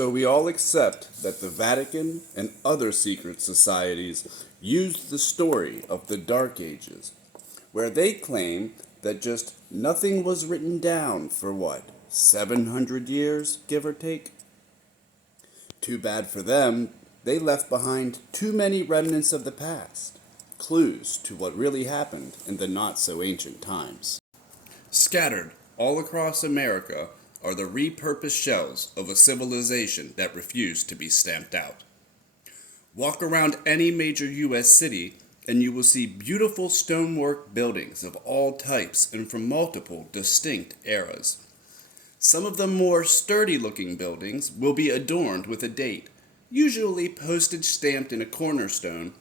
So we all accept that the Vatican and other secret societies used the story of the Dark Ages, where they claim that just nothing was written down for what, 700 years, give or take? Too bad for them, they left behind too many remnants of the past, clues to what really happened in the not-so-ancient times. Scattered all across America are the repurposed shells of a civilization that refused to be stamped out. Walk around any major U.S. city and you will see beautiful stonework buildings of all types and from multiple distinct eras. Some of the more sturdy-looking buildings will be adorned with a date, usually postage stamped in a cornerstone,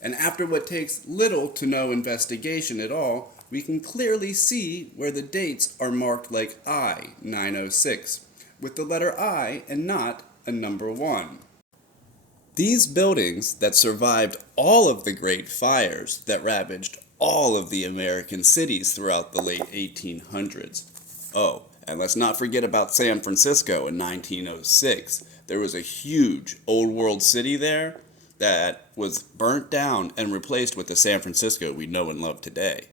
and after what takes little to no investigation at all, we can clearly see where the dates are marked like I-906, with the letter I and not a number 1. These buildings that survived all of the great fires that ravaged all of the American cities throughout the late 1800s. Oh, and let's not forget about San Francisco in 1906. There was a huge old world city there that was burnt down and replaced with the San Francisco we know and love today.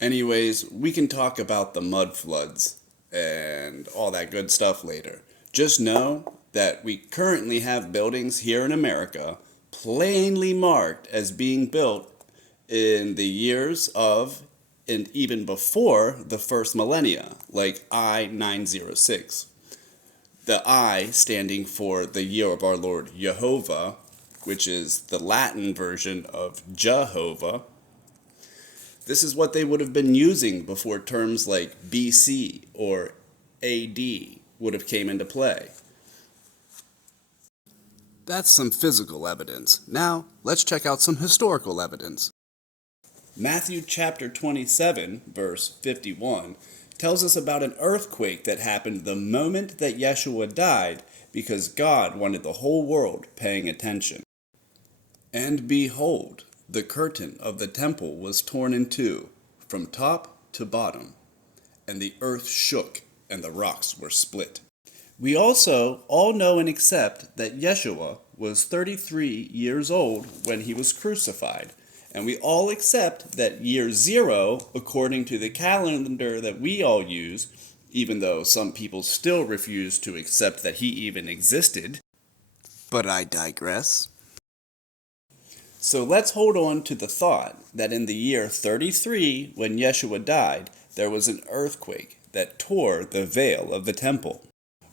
Anyways, we can talk about the mud floods and all that good stuff later. Just know that we currently have buildings here in America plainly marked as being built in the years of and even before the first millennia, like I-906. The I standing for the year of our Lord Jehovah, which is the Latin version of Jehovah. This is what they would have been using before terms like BC or AD would have came into play. That's some physical evidence. Now, let's check out some historical evidence. Matthew chapter 27, verse 51, tells us about an earthquake that happened the moment that Yeshua died because God wanted the whole world paying attention. And behold, the curtain of the temple was torn in two, from top to bottom, and the earth shook and the rocks were split. We also all know and accept that Yeshua was 33 years old when he was crucified, and we all accept that year 0, according to the calendar that we all use, even though some people still refuse to accept that he even existed. But I digress. So let's hold on to the thought that in the year 33, when Yeshua died, there was an earthquake that tore the veil of the temple.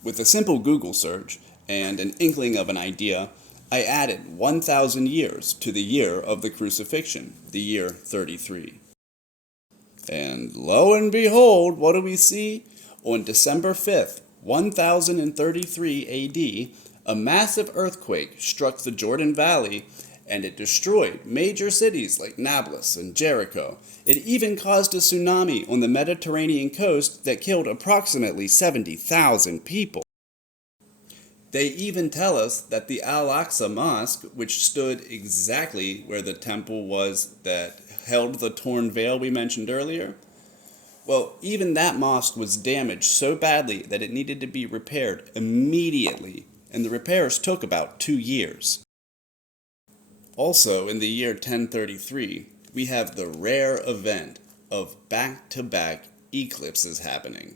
With a simple Google search and an inkling of an idea, I added 1,000 years to the year of the crucifixion, the year 33. And lo and behold, what do we see? On December 5th, 1033 AD, a massive earthquake struck the Jordan Valley and it destroyed major cities like Nablus and Jericho. It even caused a tsunami on the Mediterranean coast that killed approximately 70,000 people. They even tell us that the Al-Aqsa Mosque, which stood exactly where the temple was that held the torn veil we mentioned earlier, well, even that mosque was damaged so badly that it needed to be repaired immediately, and the repairs took about 2 years. Also, in the year 1033, we have the rare event of back-to-back eclipses happening.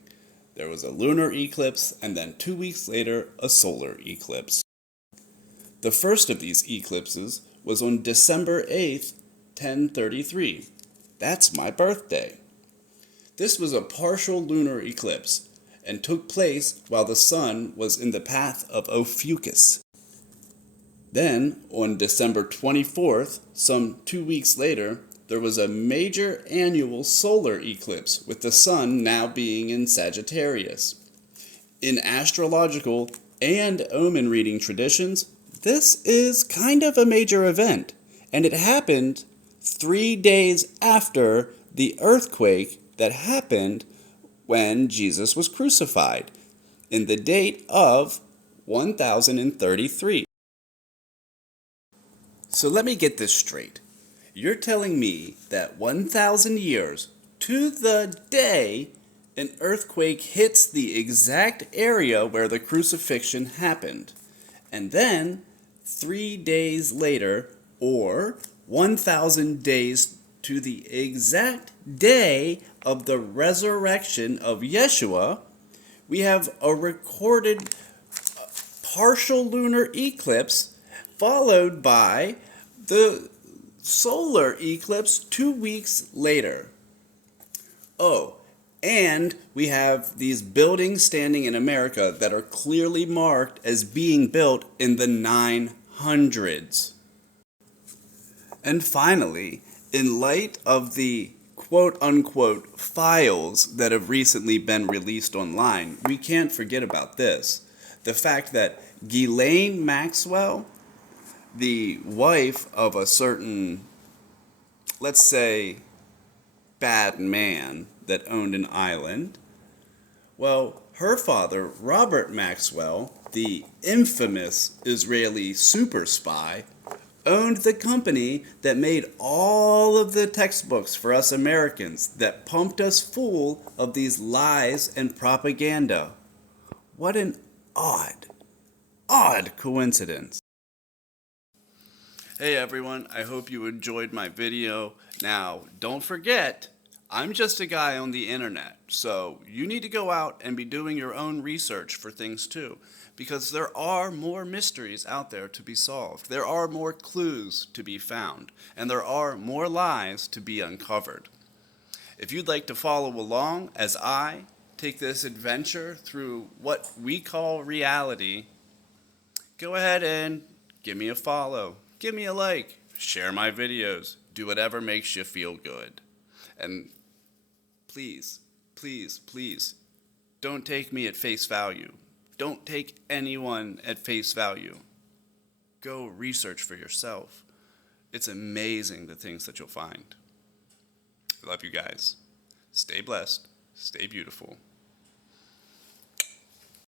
There was a lunar eclipse, and then 2 weeks later, a solar eclipse. The first of these eclipses was on December 8th, 1033. That's my birthday. This was a partial lunar eclipse, and took place while the sun was in the path of Ophiuchus. Then, on December 24th, some 2 weeks later, there was a major annual solar eclipse with the sun now being in Sagittarius. In astrological and omen reading traditions, this is kind of a major event, and it happened 3 days after the earthquake that happened when Jesus was crucified, in the date of 1033. So let me get this straight. You're telling me that 1,000 years to the day an earthquake hits the exact area where the crucifixion happened. And then, 3 days later, or 1,000 days to the exact day of the resurrection of Yeshua, we have a recorded partial lunar eclipse followed by the solar eclipse 2 weeks later. Oh, and we have these buildings standing in America that are clearly marked as being built in the 900s. And finally, in light of the quote-unquote files that have recently been released online, we can't forget about this. The fact that Ghislaine Maxwell, the wife of a certain, let's say, bad man that owned an island, well, her father, Robert Maxwell, the infamous Israeli super spy, owned the company that made all of the textbooks for us Americans that pumped us full of these lies and propaganda. What an odd coincidence. Hey everyone, I hope you enjoyed my video. Now, don't forget, I'm just a guy on the internet, so you need to go out and be doing your own research for things too, because there are more mysteries out there to be solved. There are more clues to be found, and there are more lies to be uncovered. If you'd like to follow along as I take this adventure through what we call reality, go ahead and give me a follow, give me a like, share my videos, do whatever makes you feel good. And please, please, please, don't take me at face value. Don't take anyone at face value. Go research for yourself. It's amazing the things that you'll find. I love you guys. Stay blessed. Stay beautiful.